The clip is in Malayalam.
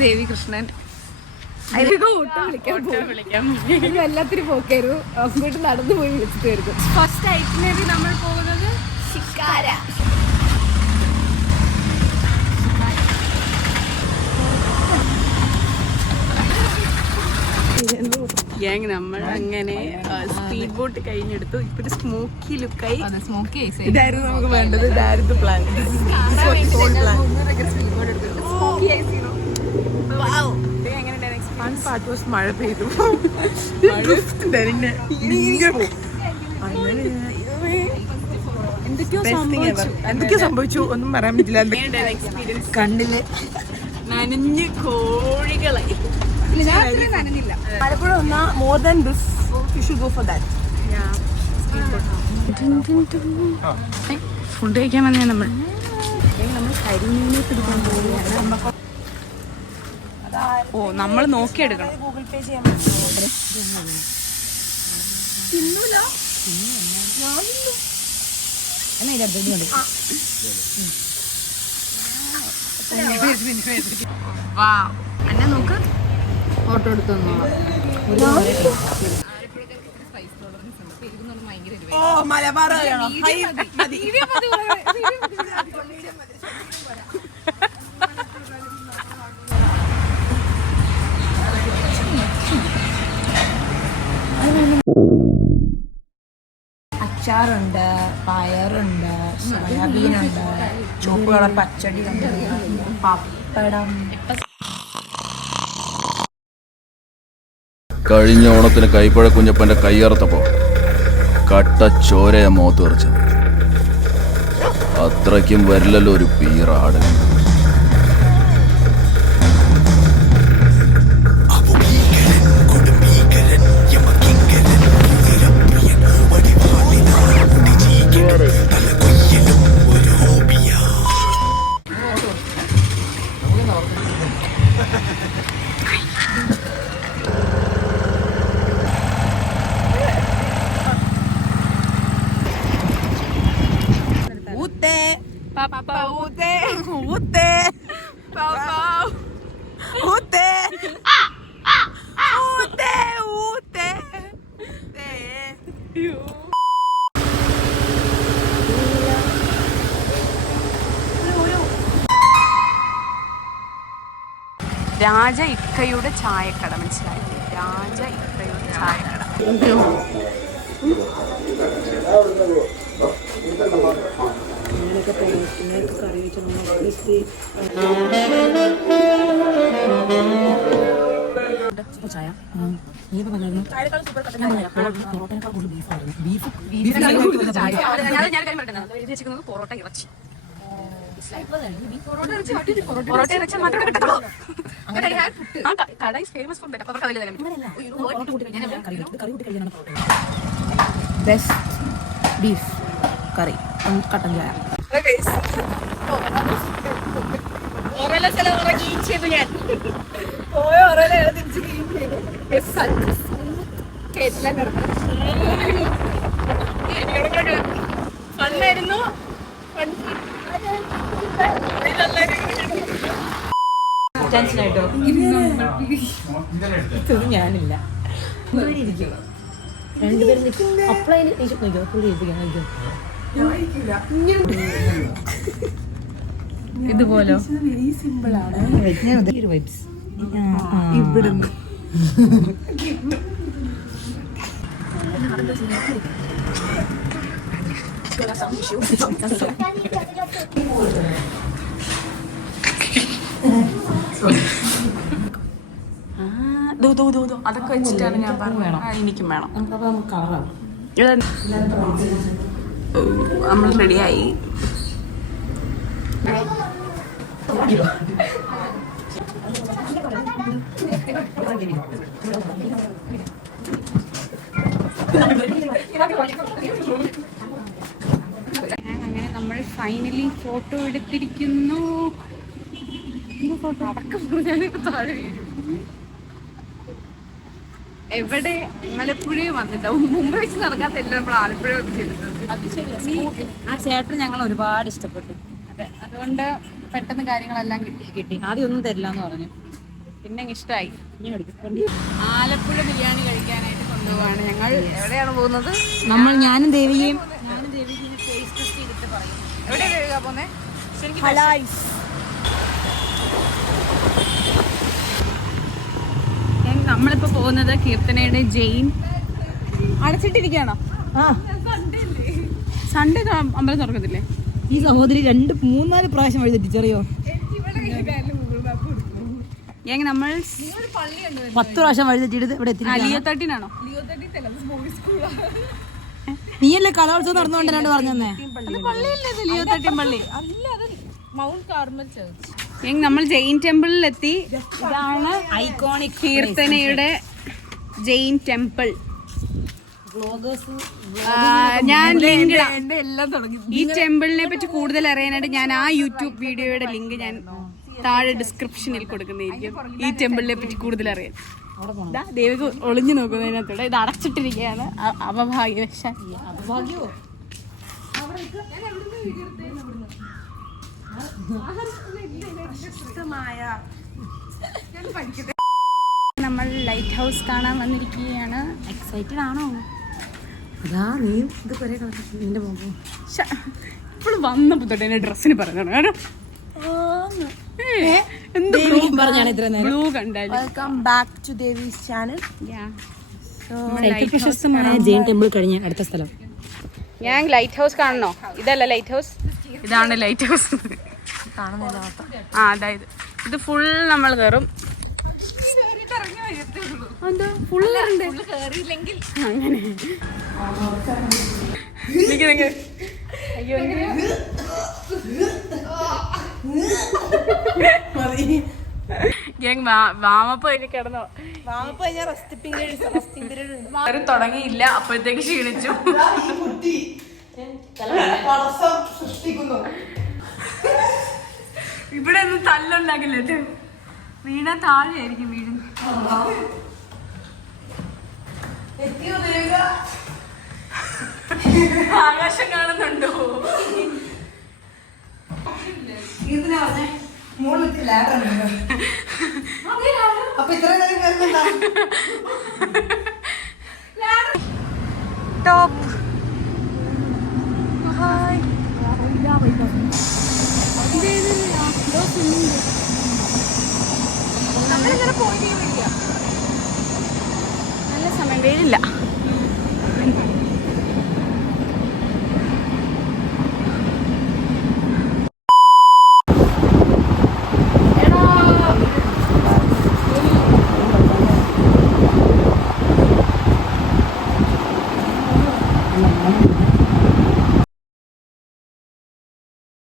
ദേവി കൃഷ്ണൻ എല്ലാത്തിനും പോക്കായിരുന്നു. അങ്ങോട്ട് നടന്നു പോയി വിളിച്ചിട്ട് വരുന്നു. ഫസ്റ്റ് ഐറ്റിനറി നമ്മൾ പോകുന്നത് ശിക്കാര. ഗ്യാങ് നമ്മൾ അങ്ങനെ സ്പീഡ് ബോട്ട് കഴിഞ്ഞെടുത്തു. ഇപ്പൊ ഒരു സ്മോക്കി ലുക്കായി. ഇതായിരുന്നു നമുക്ക് വേണ്ടത്. ഇതായിരുന്നു പ്ലാൻ. മഴ പെയ്തു. എന്തൊക്കെയോ സംഭവിച്ചു ഒന്നും പറയാൻ പറ്റില്ല. കണ്ണില് നനഞ്ഞ് കോഴികളായി. പലപ്പോഴും ഒന്നാ more than this you should go for that. Food കഴിക്കാൻ വന്നേ നമ്മൾ കരിമീനെ പിടിക്കാൻ പോവുകയാണ്. ഓ നമ്മൾ നോക്കിയെടുക്കണം. ഗൂഗിൾ പേ ചെയ്യാൻ എന്നെ നോക്ക്. ഫോട്ടോ എടുത്തു മലബാർ അച്ചാറുണ്ട്, പയറുണ്ട്, സോയാബീനുണ്ട്, ചുവപ്പ് കളർ പച്ചടി ഉണ്ട്, പപ്പടം. കഴിഞ്ഞ ഓണത്തിന് കൈപ്പഴ കുഞ്ഞപ്പന്റെ കയ്യറുത്തപ്പോ കട്ട ചോരയ മുഖത്ത് തെറിച്ചത്. അത്രയ്ക്കും വരില്ലല്ലോ ഒരു പീറാട്. രാജ ഇക്കയുടെ ചായക്കട. മനസ്സിലായി? രാജ ഇക്കയുടെ ചായക്കട. പൊറോട്ട ഇറച്ചി. പൊറോട്ട ഇറച്ചി മാത്രമേ കിട്ടുള്ളൂ. ബെസ്റ്റ് ബീഫ് കറി കട്ടൻ ചായ. ടെൻഷനായിട്ടോ ഇതൊന്നും ഞാനില്ല. രണ്ടുപേരും അപ്ലൈ നോക്കിയോ പുള്ളി ഏൽപ്പിക്കാൻ ഇതുപോലോ വെരി സിമ്പിൾ ആണ്. വൈബ്സ് ഇവിടുന്ന് അതൊക്കെ വെച്ചിട്ടാണ് ഞാൻ പറഞ്ഞത്. എനിക്കും വേണം. നമ്മൾ റെഡിയായി. അങ്ങനെ നമ്മൾ ഫൈനലി ഫോട്ടോ എടുത്തിരിക്കുന്നു. ഫോട്ടോ അടക്കം ഞാനിപ്പോ താഴെ വീഴും. എവിടെ ആലപ്പുഴ വന്നിട്ട് മുമ്പ് വെച്ച് നടക്കാത്ത എല്ലാം നമ്മൾ ആലപ്പുഴ വെച്ച് ചെയ്തിട്ടുണ്ട്. അത് ശരി. ആ ചേട്ടൻ ഞങ്ങൾ ഒരുപാട് ഇഷ്ടപ്പെട്ടു. അതെ, അതുകൊണ്ട് പെട്ടെന്ന് കാര്യങ്ങളെല്ലാം കിട്ടി. ആദ്യം ഒന്നും തരില്ല എന്ന് പറഞ്ഞു. പിന്നെ ഇഷ്ടമായി. ഇനി മേടിക്കും. ആലപ്പുഴ ബിരിയാണി കഴിക്കാനായിട്ട് കൊണ്ടുപോവാണ് ഞങ്ങൾ. എവിടെയാണ് പോകുന്നത്? ഞാനും ദേവിയും ടേസ്റ്റ് ടെസ്റ്റ് ചെയ്തിട്ട് പറയും. എവിടെയാണ് കഴിക്കാൻ പോകുന്നത്? നമ്മളിപ്പോ പോകുന്നത് കീർത്തനയുടെ ജെയിൻ. അടച്ചിട്ടിരിക്കുകയാണോ? സൺഡേ അമ്പലം തുറക്കത്തില്ലേ? ഈ സഹോദരി 2-3-4 പ്രാവശ്യം വഴി തെറ്റിച്ചറിയോ? നമ്മൾ 10 പ്രാവശ്യം വഴി തെറ്റിയിട്ട് ഇവിടെ എത്തി. ലിയോ 13 നീയല്ലേ കലോത്സവം നടന്നുകൊണ്ടിരാണ്ട് പറഞ്ഞേ? ലിയോ 13 പള്ളി. നമ്മൾ ജെയിൻ ടെമ്പിളിൽ എത്തി. ഇതാണ് ഐക്കോണിക് കീർത്തനയുടെ ജെയിൻ ടെമ്പിൾ. ഞാൻ ലിങ്ക് ഈ ടെമ്പിളിനെ പറ്റി കൂടുതൽ അറിയാനായിട്ട് ഞാൻ ആ യൂട്യൂബ് വീഡിയോയുടെ ലിങ്ക് ഞാൻ താഴെ ഡിസ്ക്രിപ്ഷനിൽ കൊടുക്കുന്നതായിരിക്കും. ഈ ടെമ്പിളിനെ പറ്റി കൂടുതൽ അറിയാൻ. ദേവിക ഒളിഞ്ഞു നോക്കുന്നതിനകത്തൂടെ ഇത് അടച്ചിട്ടിരിക്കുകയാണ് അപഭാഗ്യവശാൽ. നമ്മൾ ലൈറ്റ് ഹൗസ് കാണാൻ വന്നിരിക്കുകയാണ്. എക്സൈറ്റഡ് ആണോ? അതാ നീ ഇത് കുറെ നിന്റെ മുഖം ഇപ്പോൾ വന്നപ്പോ തൊട്ട് എന്റെ ഡ്രസ്സിന് പറഞ്ഞാണ് കേട്ടോ. ബ്ലൂ കണ്ടാലും. Welcome back to Devi's channel. Jain temple കഴിഞ്ഞ അടുത്ത സ്ഥലം ഞാൻ ലൈറ്റ് ഹൗസ് കാണണോ? ഇതല്ല ലൈറ്റ് ഹൗസ്, ഇതാണ് ലൈറ്റ് ഹൗസ്. അതായത് ഇത് ഫുൾ നമ്മൾ കയറും. അങ്ങനെ അയ്യോ വാമപ്പ കിടന്നോ? തുടങ്ങിയില്ല, അപ്പോഴത്തേക്ക് ക്ഷീണിച്ചു. ഇവിടെ ഒന്നും തല്ലുണ്ടാക്കില്ല. വീണ താഴെയായിരിക്കും വീഴുന്നത്. ആകാശം കാണുന്നുണ്ടോ? ടോപ്പ് നല്ല സമയം, വെയിലില്ല.